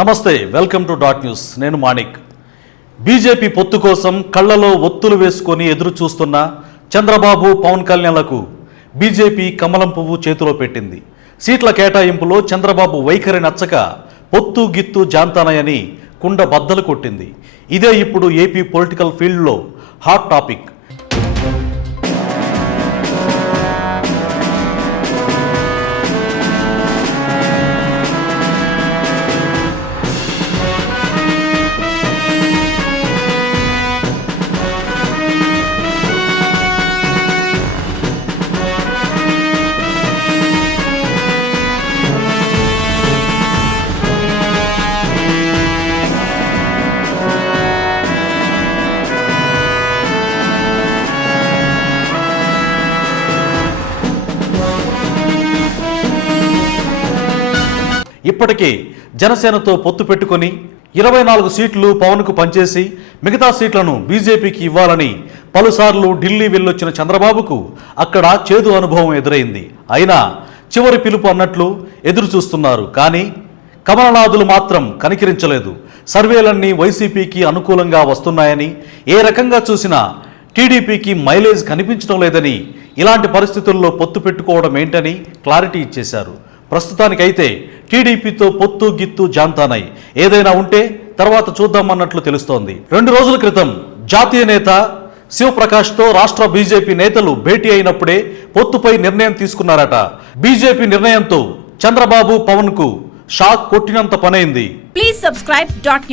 నమస్తే welcome to dot news. నేను Manik. BJP పొత్తు కోసం కళ్ళలో ఒత్తులు వేసుకొని ఎదురు చూస్తున్న చంద్రబాబు పవన్ కళ్యాణ్లకు బీజేపీ కమలం పువ్వు చేతిలో పెట్టింది. సీట్ల కేటాయింపులో చంద్రబాబు వైఖరి నచ్చక పొత్తు గిత్తు జాంతానయని కుండ బద్దలు కొట్టింది. ఇదే ఇప్పుడు ఏపీ పొలిటికల్ ఫీల్డ్లో హాట్ టాపిక్. ఇప్పటికే జనసేనతో పొత్తు పెట్టుకొని ఇరవై నాలుగు సీట్లు పవన్కు పంచేసి మిగతా సీట్లను బీజేపీకి ఇవ్వాలని పలుసార్లు ఢిల్లీ వెళ్ళొచ్చిన చంద్రబాబుకు అక్కడ చేదు అనుభవం ఎదురైంది. అయినా చివరి పిలుపు అన్నట్లు ఎదురు చూస్తున్నారు. కానీ కమలనాథులు మాత్రం కనికరించలేదు. సర్వేలన్నీ వైసీపీకి అనుకూలంగా వస్తున్నాయని ఏ రకంగా చూసినా టీడీపీకి మైలేజ్ కనిపించడం లేదని ఇలాంటి పరిస్థితుల్లో పొత్తు పెట్టుకోవడం ఏంటని క్లారిటీ ఇచ్చేశారు. ప్రస్తుతానికైతే టీడీపీతో పొత్తు గిత్తు జాంతానై. ఏదైనా ఉంటే తర్వాత చూద్దామన్నట్లు తెలుస్తోంది. రెండు రోజుల క్రితం జాతీయ నేత శివప్రకాష్తో రాష్ట్ర బీజేపీ నేతలు భేటీ అయినప్పుడే పొత్తుపై నిర్ణయం తీసుకున్నారట. బీజేపీ నిర్ణయంతో చంద్రబాబు పవన్కు షాక్ కొట్టినంత పనైంది. Please subscribe dot.